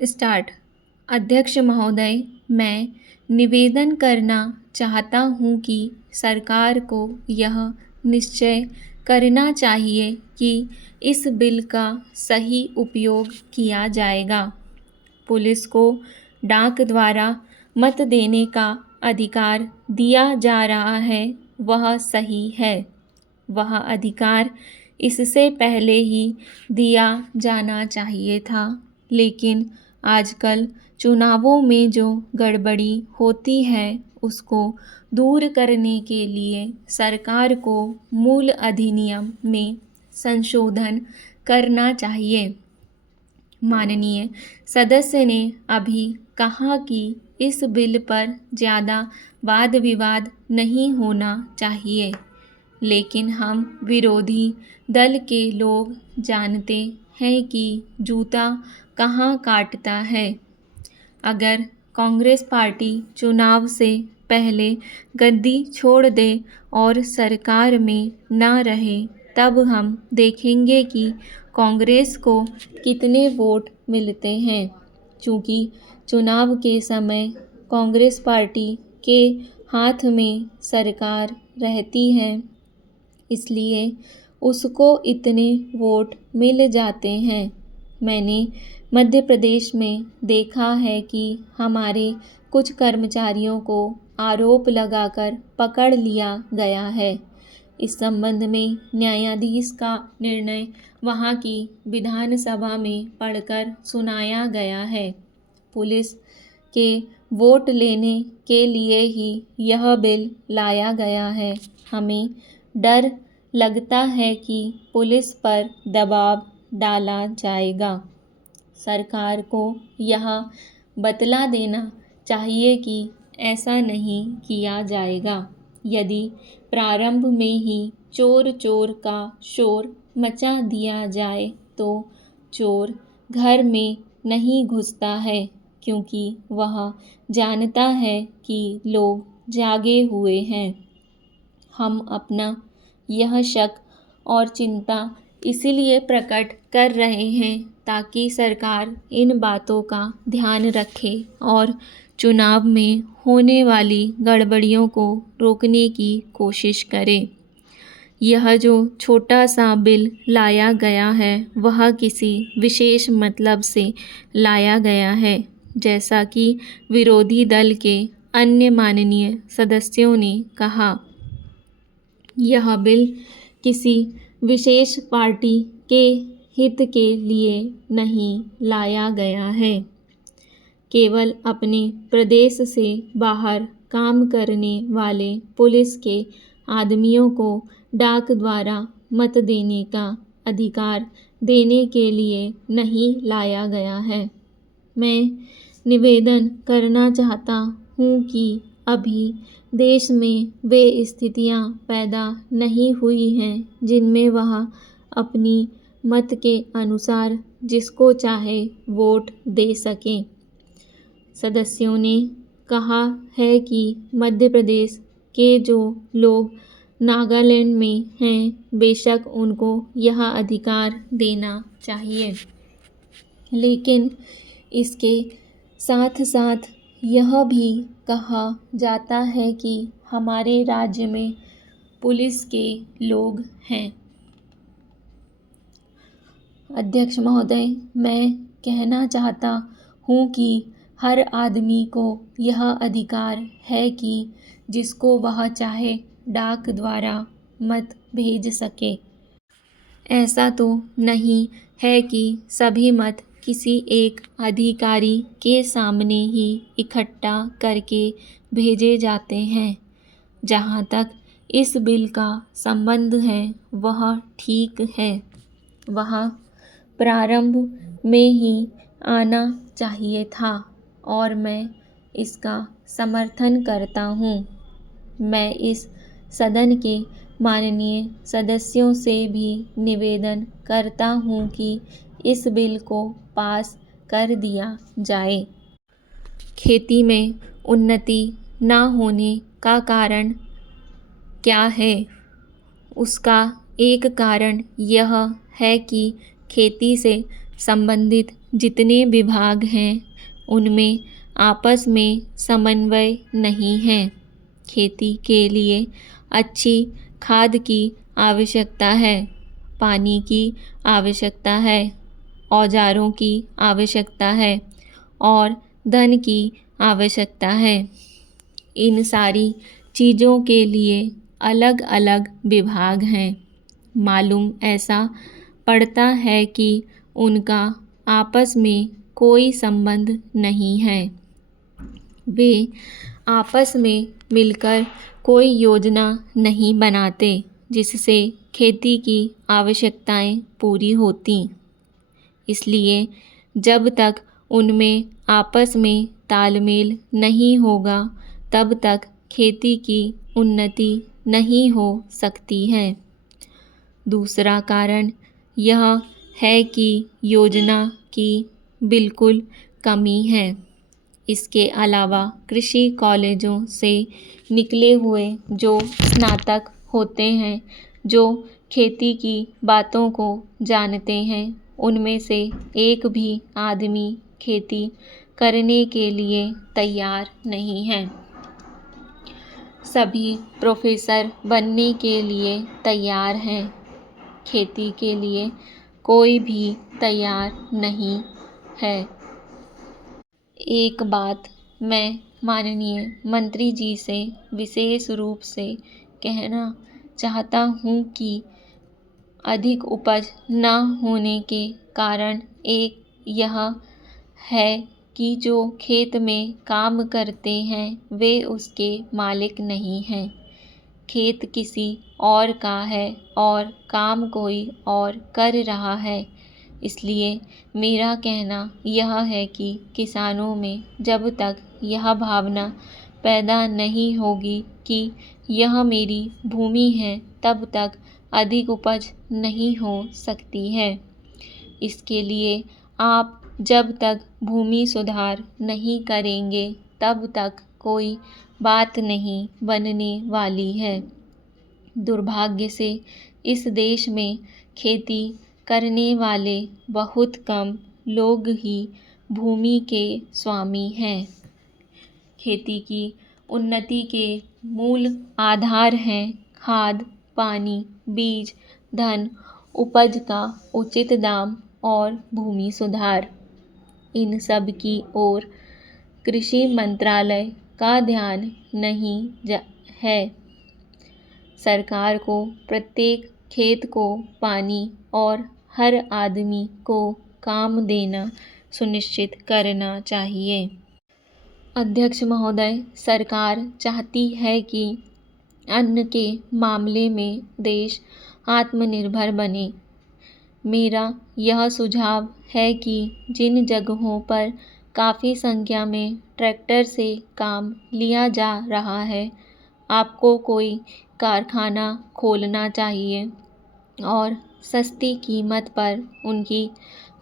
Start. अध्यक्ष महोदय, मैं निवेदन करना चाहता हूँ कि सरकार को यह निश्चय करना चाहिए कि इस बिल का सही उपयोग किया जाएगा। पुलिस को डाक द्वारा मत देने का अधिकार दिया जा रहा है, वह सही है। वह अधिकार इससे पहले ही दिया जाना चाहिए था, लेकिन आजकल चुनावों में जो गड़बड़ी होती है उसको दूर करने के लिए सरकार को मूल अधिनियम में संशोधन करना चाहिए। माननीय सदस्य ने अभी कहा कि इस बिल पर ज़्यादा वाद विवाद नहीं होना चाहिए, लेकिन हम विरोधी दल के लोग जानते हैं कि जूता कहाँ काटता है। अगर कांग्रेस पार्टी चुनाव से पहले गद्दी छोड़ दे और सरकार में न रहे, तब हम देखेंगे कि कांग्रेस को कितने वोट मिलते हैं। चूँकि चुनाव के समय कांग्रेस पार्टी के हाथ में सरकार रहती है, इसलिए उसको इतने वोट मिल जाते हैं। मैंने मध्य प्रदेश में देखा है कि हमारे कुछ कर्मचारियों को आरोप लगाकर पकड़ लिया गया है। इस संबंध में न्यायाधीश का निर्णय वहाँ की विधानसभा में पढ़कर सुनाया गया है। पुलिस के वोट लेने के लिए ही यह बिल लाया गया है। हमें डर लगता है कि पुलिस पर दबाव डाला जाएगा। सरकार को यह बतला देना चाहिए कि ऐसा नहीं किया जाएगा। यदि प्रारंभ में ही चोर चोर का शोर मचा दिया जाए तो चोर घर में नहीं घुसता है, क्योंकि वह जानता है कि लोग जागे हुए हैं। हम अपना यह शक और चिंता इसलिए प्रकट कर रहे हैं ताकि सरकार इन बातों का ध्यान रखे और चुनाव में होने वाली गड़बड़ियों को रोकने की कोशिश करे। यह जो छोटा सा बिल लाया गया है वह किसी विशेष मतलब से लाया गया है, जैसा कि विरोधी दल के अन्य माननीय सदस्यों ने कहा। यह बिल किसी विशेष पार्टी के हित के लिए नहीं लाया गया है। केवल अपने प्रदेश से बाहर काम करने वाले पुलिस के आदमियों को डाक द्वारा मत देने का अधिकार देने के लिए नहीं लाया गया है। मैं निवेदन करना चाहता हूँ कि अभी देश में वे स्थितियाँ पैदा नहीं हुई हैं जिनमें वह अपनी मत के अनुसार जिसको चाहे वोट दे सकें। सदस्यों ने कहा है कि मध्य प्रदेश के जो लोग नागालैंड में हैं, बेशक उनको यह अधिकार देना चाहिए, लेकिन इसके साथ साथ यह भी कहा जाता है कि हमारे राज्य में पुलिस के लोग हैं। अध्यक्ष महोदय, मैं कहना चाहता हूँ कि हर आदमी को यह अधिकार है कि जिसको वह चाहे डाक द्वारा मत भेज सके। ऐसा तो नहीं है कि सभी मत किसी एक अधिकारी के सामने ही इकट्ठा करके भेजे जाते हैं। जहाँ तक इस बिल का संबंध है वह ठीक है। वह प्रारंभ में ही आना चाहिए था और मैं इसका समर्थन करता हूँ। मैं इस सदन के माननीय सदस्यों से भी निवेदन करता हूँ कि इस बिल को पास कर दिया जाए। खेती में उन्नति न होने का कारण क्या है? उसका एक कारण यह है कि खेती से संबंधित जितने विभाग हैं उनमें आपस में समन्वय नहीं है। खेती के लिए अच्छी खाद की आवश्यकता है, पानी की आवश्यकता है, औजारों की आवश्यकता है और धन की आवश्यकता है। इन सारी चीज़ों के लिए अलग अलग विभाग हैं। मालूम ऐसा पड़ता है कि उनका आपस में कोई संबंध नहीं है। वे आपस में मिलकर कोई योजना नहीं बनाते जिससे खेती की आवश्यकताएं पूरी होती। इसलिए जब तक उनमें आपस में तालमेल नहीं होगा तब तक खेती की उन्नति नहीं हो सकती है। दूसरा कारण यह है कि योजना की बिल्कुल कमी है। इसके अलावा कृषि कॉलेजों से निकले हुए जो स्नातक होते हैं, जो खेती की बातों को जानते हैं, उनमें से एक भी आदमी खेती करने के लिए तैयार नहीं है। सभी प्रोफेसर बनने के लिए तैयार हैं। खेती के लिए कोई भी तैयार नहीं है। एक बात मैं माननीय मंत्री जी से विशेष रूप से कहना चाहता हूँ कि अधिक उपज न होने के कारण एक यह है कि जो खेत में काम करते हैं वे उसके मालिक नहीं हैं। खेत किसी और का है और काम कोई और कर रहा है। इसलिए मेरा कहना यह है कि किसानों में जब तक यह भावना पैदा नहीं होगी कि यह मेरी भूमि है, तब तक अधिक उपज नहीं हो सकती है। इसके लिए आप जब तक भूमि सुधार नहीं करेंगे तब तक कोई बात नहीं बनने वाली है। दुर्भाग्य से इस देश में खेती करने वाले बहुत कम लोग ही भूमि के स्वामी हैं। खेती की उन्नति के मूल आधार हैं खाद, पानी, बीज, धन, उपज का उचित दाम और भूमि सुधार। इन सब की ओर कृषि मंत्रालय का ध्यान नहीं है। सरकार को प्रत्येक खेत को पानी और हर आदमी को काम देना सुनिश्चित करना चाहिए। अध्यक्ष महोदय, सरकार चाहती है कि अन्न के मामले में देश आत्मनिर्भर बने। मेरा यह सुझाव है कि जिन जगहों पर काफ़ी संख्या में ट्रैक्टर से काम लिया जा रहा है, आपको कोई कारखाना खोलना चाहिए और सस्ती कीमत पर उनकी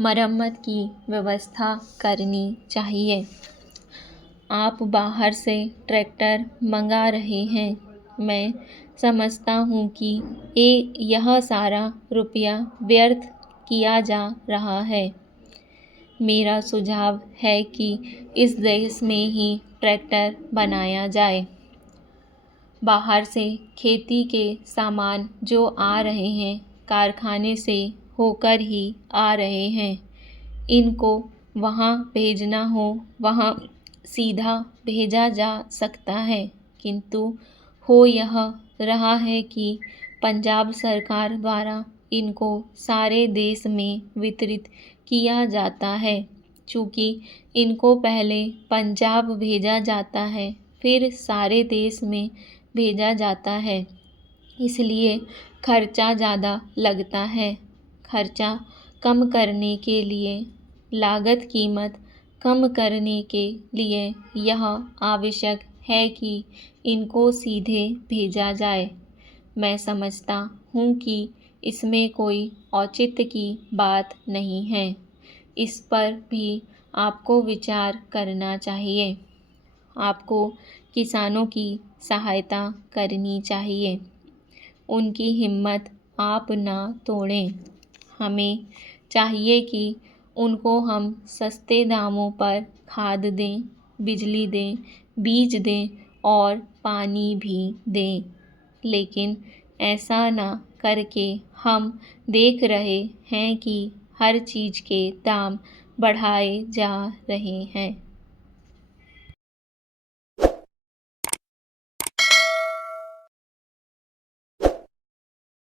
मरम्मत की व्यवस्था करनी चाहिए। आप बाहर से ट्रैक्टर मंगा रहे हैं। मैं समझता हूँ कि यह सारा रुपया व्यर्थ किया जा रहा है। मेरा सुझाव है कि इस देश में ही ट्रैक्टर बनाया जाए। बाहर से खेती के सामान जो आ रहे हैं, कारखाने से होकर ही आ रहे हैं। इनको वहाँ भेजना हो वहाँ सीधा भेजा जा सकता है, किंतु हो यह रहा है कि पंजाब सरकार द्वारा इनको सारे देश में वितरित किया जाता है। चूँकि इनको पहले पंजाब भेजा जाता है, फिर सारे देश में भेजा जाता है, इसलिए खर्चा ज़्यादा लगता है। खर्चा कम करने के लिए, लागत कीमत कम करने के लिए यह आवश्यक है कि इनको सीधे भेजा जाए। मैं समझता हूँ कि इसमें कोई औचित्य की बात नहीं है। इस पर भी आपको विचार करना चाहिए। आपको किसानों की सहायता करनी चाहिए। उनकी हिम्मत आप ना तोड़ें। हमें चाहिए कि उनको हम सस्ते दामों पर खाद दें, बिजली दें, बीज दें और पानी भी दें। लेकिन ऐसा ना करके हम देख रहे हैं कि हर चीज़ के दाम बढ़ाए जा रहे हैं।